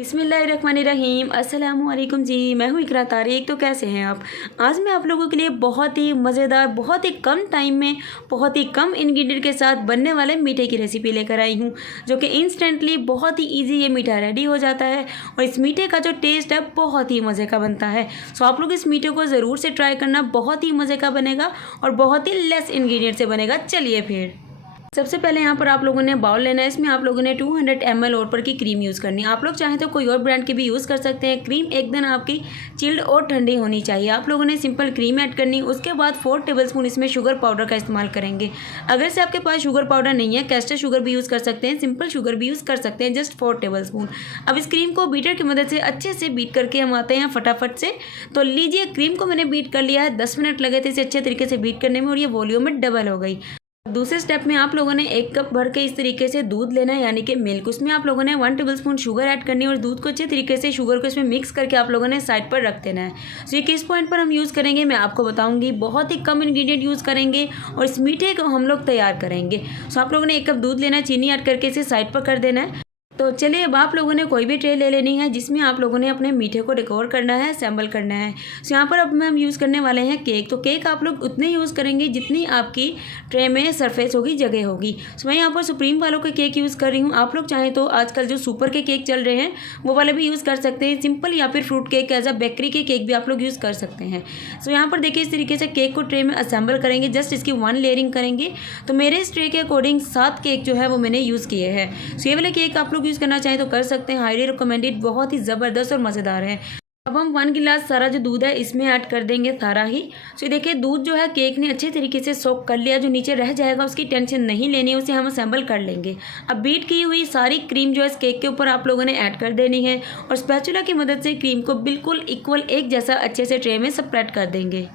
बिस्मिल्लाहिर्रहमानिर्रहीम अस्सलाम वालेकुम जी। मैं हूँ इकरा तारिक। तो कैसे हैं आप? आज मैं आप लोगों के लिए बहुत ही मज़ेदार, बहुत ही कम टाइम में, बहुत ही कम इंग्रेडिएंट के साथ बनने वाले मीठे की रेसिपी लेकर आई हूँ, जो कि इंस्टेंटली बहुत ही इजी ये मीठा रेडी हो जाता है। और इस मीठे का जो टेस्ट है बहुत ही मज़े का बनता है। सो आप लोग इस मीठे को ज़रूर से ट्राई करना, बहुत ही मज़े का बनेगा और बहुत ही लेस इंग्रेडिएंट से बनेगा। चलिए फिर सबसे पहले यहाँ पर आप लोगों ने बाउल लेना है। इसमें आप लोगों ने 200 ml और पर की क्रीम यूज़ करनी है। आप लोग चाहें तो कोई और ब्रांड की भी यूज़ कर सकते हैं। क्रीम एकदम आपकी चिल्ड और ठंडी होनी चाहिए। आप लोगों ने सिंपल क्रीम ऐड करनी, उसके बाद 4 टेबलस्पून इसमें शुगर पाउडर का इस्तेमाल करेंगे। अगर से आपके पास शुगर पाउडर नहीं है, कैस्टर शुगर भी यूज़ कर सकते हैं, सिंपल शुगर भी यूज़ कर सकते हैं, जस्ट 4 टेबलस्पून। अब इस क्रीम को बीटर की मदद से अच्छे से बीट करके हम आते हैं फटाफट से। तो लीजिए, क्रीम को मैंने बीट कर लिया है। 10 मिनट लगे थे इसे अच्छे तरीके से बीट करने में और ये वॉल्यूम में डबल हो गई। दूसरे स्टेप में आप लोगों ने 1 कप भर के इस तरीके से दूध लेना है, यानी कि मिल्क। उसमें आप लोगों ने 1 टेबलस्पून शुगर ऐड करनी है और दूध को अच्छे तरीके से शुगर को इसमें मिक्स करके आप लोगों ने साइड पर रख देना है। सो ये किस पॉइंट पर हम यूज़ करेंगे मैं आपको बताऊंगी। बहुत ही कम इंग्रेडिएंट यूज़ करेंगे और इस मीठे को हम लोग तैयार करेंगे। सो आप लोगों ने 1 कप दूध लेना है, चीनी ऐड करके इसे साइड पर कर देना है। तो चलिए, अब आप लोगों ने कोई भी ट्रे ले लेनी है जिसमें आप लोगों ने अपने मीठे को डेकोर करना है, असेंबल करना है। सो यहाँ पर अब हम यूज़ करने वाले हैं केक। तो केक आप लोग उतने यूज़ करेंगे जितनी आपकी ट्रे में सरफेस होगी, जगह होगी। सो मैं यहाँ पर सुप्रीम वालों के केक यूज़ कर रही हूँ। आप लोग चाहें तो आजकल जो सुपर के केक चल रहे हैं वो वाले भी यूज़ कर सकते हैं, सिंपल, या फिर fruit cake as a bakery के केक भी आप लोग यूज़ कर सकते हैं। सो यहाँ पर देखिए, इस तरीके से केक को ट्रे में असेंबल करेंगे, जस्ट इसकी 1 लेयरिंग करेंगे। तो मेरे इस ट्रे के अकॉर्डिंग 7 केक जो है वो मैंने यूज़ किए हैं। सो ये वाले केक आप लोग यूज़ करना चाहें तो कर सकते हैं, हाईली रिकमेंडेड, बहुत ही ज़बरदस्त और मज़ेदार है। अब हम 1 गिलास सारा जो दूध है इसमें ऐड कर देंगे सारा ही। सो देखिए, दूध जो है केक ने अच्छे तरीके से सोक कर लिया। जो नीचे रह जाएगा उसकी टेंशन नहीं लेनी है, उसे हम असेंबल कर लेंगे। अब बीट की हुई सारी क्रीम जो है इस केक के ऊपर आप लोगों ने ऐड कर देनी है और स्पैचुला की मदद से क्रीम को बिल्कुल इक्वल एक जैसा अच्छे से ट्रे में स्प्रेड कर देंगे।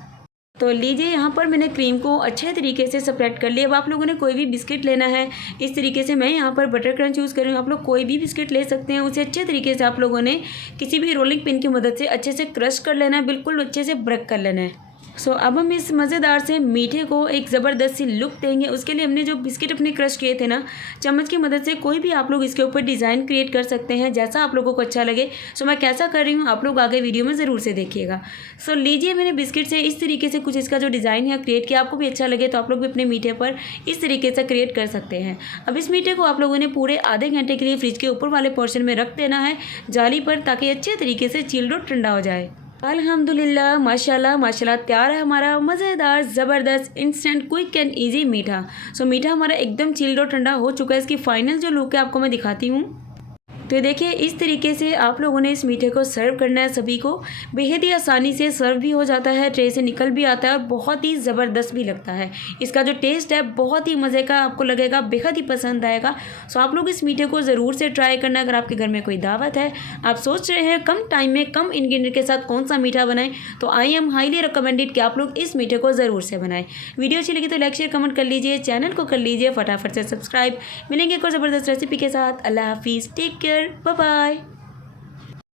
तो लीजिए, यहाँ पर मैंने क्रीम को अच्छे तरीके से स्प्रेड कर लिया। अब आप लोगों ने कोई भी बिस्किट लेना है, इस तरीके से मैं यहाँ पर बटर क्रंच यूज़ कर रही हूँ। आप लोग कोई भी बिस्किट ले सकते हैं। उसे अच्छे तरीके से आप लोगों ने किसी भी रोलिंग पिन की मदद से अच्छे से क्रश कर लेना है, बिल्कुल अच्छे से ब्रेक कर लेना है। सो अब हम इस मज़ेदार से मीठे को एक ज़बरदस्त सी लुक देंगे। उसके लिए हमने जो बिस्किट अपने क्रश किए थे ना, चम्मच की मदद से कोई भी आप लोग इसके ऊपर डिज़ाइन क्रिएट कर सकते हैं, जैसा आप लोगों को अच्छा लगे। सो मैं कैसा कर रही हूँ आप लोग आगे वीडियो में ज़रूर से देखिएगा। सो लीजिए, मैंने बिस्किट से इस तरीके से कुछ इसका जो डिज़ाइन है क्रिएट किया। आपको भी अच्छा लगे तो आप लोग भी अपने मीठे पर इस तरीके से क्रिएट कर सकते हैं। अब इस मीठे को आप लोगों ने पूरे आधे घंटे के लिए फ्रिज के ऊपर वाले पोर्शन में रख देना है, जाली पर, ताकि अच्छे तरीके से चिल्ड और ठंडा हो जाए। अल्हम्दुलिल्लाह, माशाल्लाह माशाल्लाह, तैयार है हमारा मज़ेदार, ज़बरदस्त, इंस्टेंट, क्विक एंड इजी मीठा। सो मीठा हमारा एकदम चिल्ड और ठंडा हो चुका है। इसकी फाइनल जो लुक है आपको मैं दिखाती हूँ। तो देखिए, इस तरीके से आप लोगों ने इस मीठे को सर्व करना है सभी को। बेहद ही आसानी से सर्व भी हो जाता है, ट्रे से निकल भी आता है और बहुत ही ज़बरदस्त भी लगता है। इसका जो टेस्ट है बहुत ही मज़े का आपको लगेगा, बेहद ही पसंद आएगा। सो आप लोग इस मीठे को ज़रूर से ट्राई करना। अगर आपके घर में कोई दावत है, आप सोच रहे हैं कम टाइम में कम इंग्रेडिएंट के साथ कौन सा मीठा बनाएं, तो आई एम हाईली रिकमेंडेड कि आप लोग इस मीठे को ज़रूर से बनाएं। वीडियो अच्छी लगी तो लाइक शेयर कमेंट कर लीजिए, चैनल को कर लीजिए फटाफट से सब्सक्राइब। मिलेंगे एक और ज़बरदस्त रेसिपी के साथ। अल्लाह हाफिज़, टेक केयर, बाय बाय।